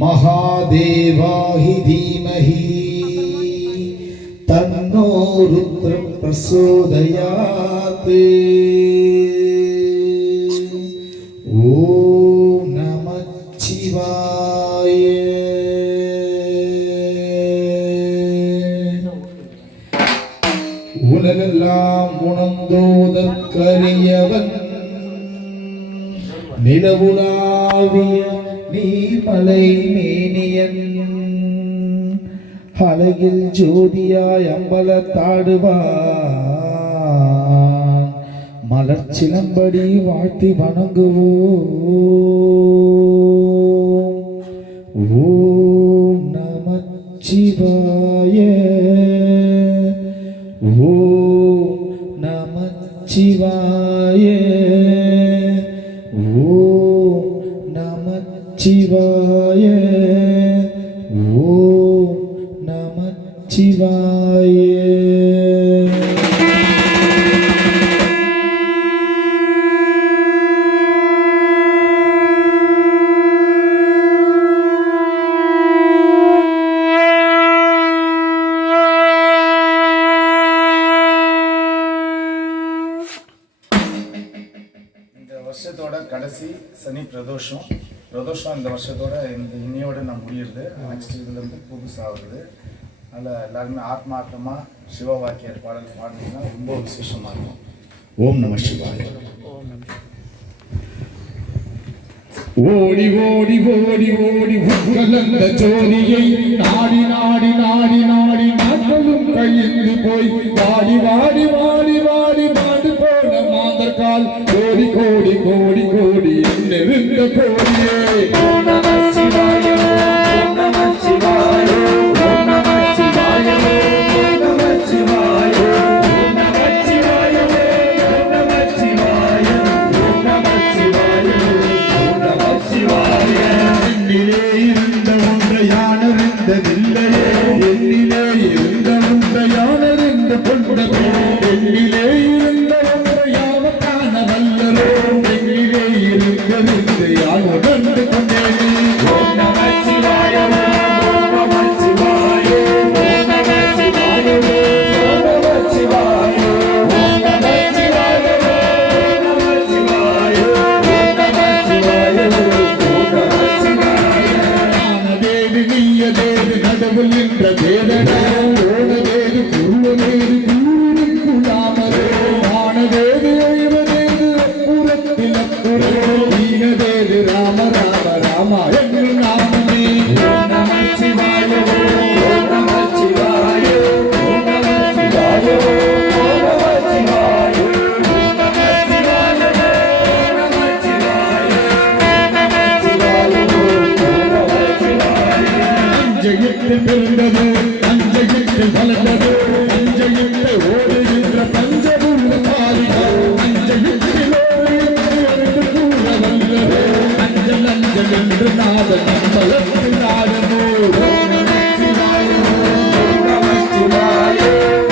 महादेवाहि धीमहि तन्नो रुद्र प्रचोदयात्। ओम नमः शिवाय। உலகெல்லாம் உணர்ந்தோதற்கரியவன் நிலவுலாவிய நீர்மலை மேனியன் அழகில் ஜோதியாய் அம்பலத்தாடுவான் மலர்ச்சிலம்படி வாழ்த்தி வணங்குவோம். ஓம் நமः சிவாய. ஓம் நமः சிவாய. ஓம் நமः சிவாய. ஓம் நமः சிவாய. வருஷத்தோட கடைசி சனி பிரதோஷம் இந்த வருஷத்தோட இந்த இன்னையோட நம்ம முடியுது. நெக்ஸ்ட் இதுலேருந்து புதுசாக வருது. அதில் எல்லாருமே ஆத்மார்த்தமாக சிவ வாக்கிய பாடல் பாடினீங்கன்னா ரொம்ப விசேஷமாக இருக்கும். ஓம் நம சிவாய. ஓடி ஓடி ஓடி ஓடி உட்கலந்த ஜோதியை நாடி நாடி நாடி நாடி நாட்களும் கையின்றி போய் வாடி வாடி வாடி வாடி நாடு போன மாந்தர்கால் கோடி கோடி கோடி கோடி நெருந்த கோடியே. ஓம் நம சிவாய. ஓம் நம சிவாய. ஓம் நம சிவாய. ஓம் நம சிவாய. ஓம் நம சிவாய. ஓம் நம சிவாய. ஓம் நம சிவாய. ஓம் நம சிவாய. என்னிலே இருந்த ஒன்றை யானறிந்ததில்லையே. என்னிலே இருந்த ஒன்றை யானறிந்து கொண்டதே. என்னிலே இருந்த ஒன்றை யாவர் காண வல்லரோ. என்னிலே இருந்ததில்லை யான் உணர்ந்து கொண்டேனே. ஓம் நம சிவாய. ஓம் நம சிவாய. ஓம் நம சிவாய. ஓம் நம சிவாய. ஓம் நம சிவாய. ஓம் நம சிவாய. ஓம் நம சிவாய. ஓம் நம சிவாய. ஞானதேவி நீயதேவி நடுவில் நின்ற வேதனை ஓடதேவி குருவதேவி கூறிக்குள்ளாமலே ஞானதேவி ஐவதேவி அப்புறத்தில் அப்புறே ஈனதேவி ராம ராம ராமா என்று நாமமே. ஓம் நம சிவாய. ஓம் நம சிவாய. ஓம் நம சிவாய. ஓம் நம சிவாய. ஓம் நம சிவாய. ஓம் நம சிவாய. ஓம் நம சிவாய. ஓம் நம சிவாய. அஞ்சையில் பிறந்தது அஞ்சையில் வளர்ந்தது அஞ்சையில் ஓடுகின்ற பஞ்சபூர்ண காலிகள் அஞ்சையில் ஓடுகின்ற கூற வல்லது அஞ்சல் அஞ்சல் என்று நாதன் அம்பலத்து நாடமோ. ஓம் நம சிவாய. ஓம் நம சிவாய.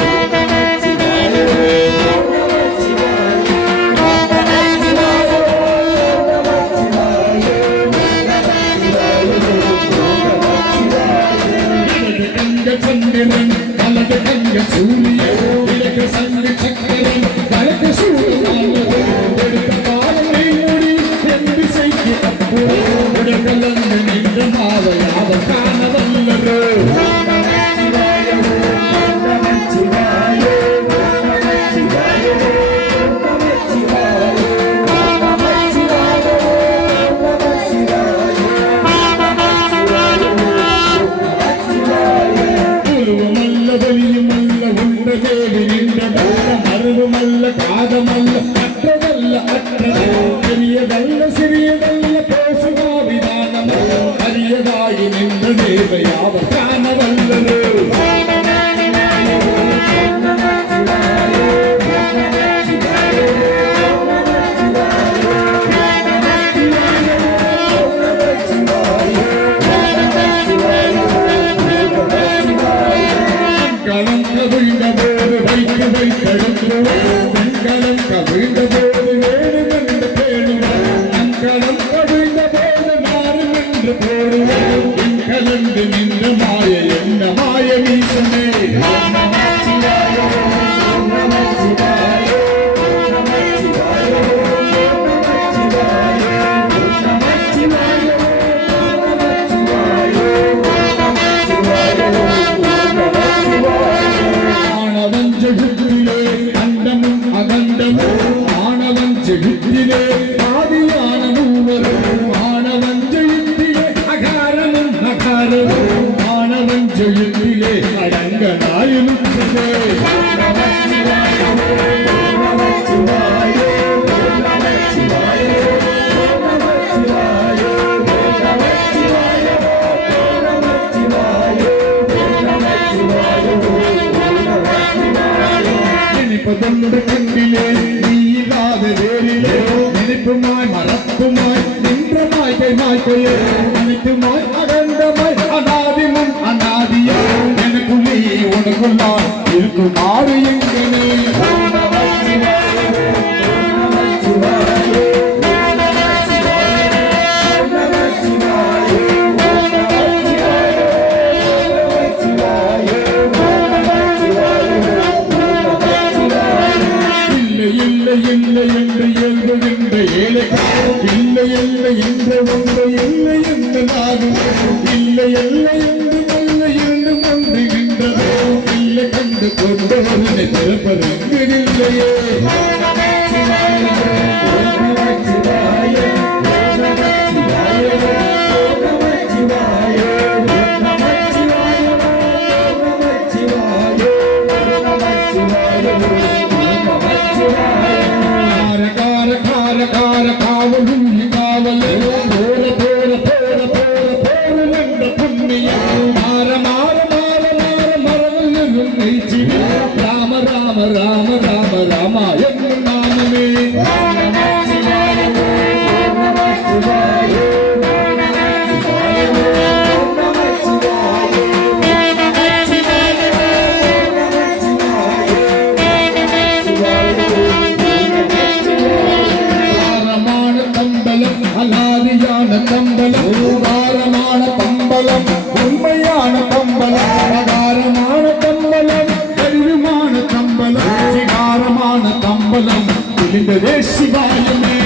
ஓம் நம சிவாய. ஓம் நம சிவாய. ஓம் நம சிவாய. ஓம் நம சிவாய. ஓம் நம சிவாய. ஓம் நம சிவாய. இடது கண்கள் சந்திரன் வலது கண்கள் எழுத்திலே ஆதியான மூவரும் மாணவஞ்செழுத்திலே அகாரமும் நகாரமும் மாணவஞ்செழுத்திலே அடங்க நாயுமுற்றதே நினைப்பதொன்று கண்ணிலே நீ இல்லாத வேறிலே நினைப்புமாய் மறப்புமாய் நின்றமாய் கைமாய்க்கையே நினைத்துமாய் அகண்டமாய் அநாதிமும் அநாதியே எனக்குள்ளே உனக்குள்ளாய் இருக்குமாறு எங்கனே இல்லை என்று எழுதுகின்ற ஏழைக்காரும் இல்லை இல்லை என்ற ஒன்று இல்லை என்ற நாடும் இல்லை இல்லை என்று இல்லை என்று ஒன்று நின்றதோ இல்லை கண்டு கொண்டோதனை பிறப்பதெங்கில்லையே ராம ராம ராம ராம ராமா என்னும் நாமமே அலாதியான தம்பலம் உதாரமான தம்பலம் உண்மையான தம்பலம் அகாரமான தம்பலம் கருவிமான தம்பலம் சிகாரமான தம்பலம் புரிந்ததே சிவாயமே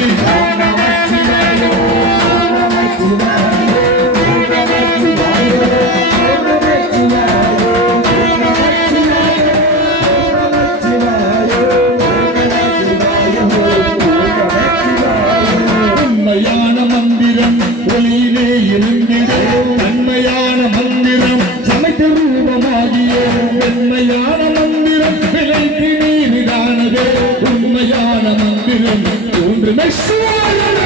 உண்மையான மந்திரம் ஒளியிலே இருந்திட தன்மையான மந்திரம் சமைத்த ரூபமாகிய உண்மையான மந்திரம் விலைக்கு நீரிடானதே உண்மையான மந்திரம் ஒன்று மெஸ்ஸியானதே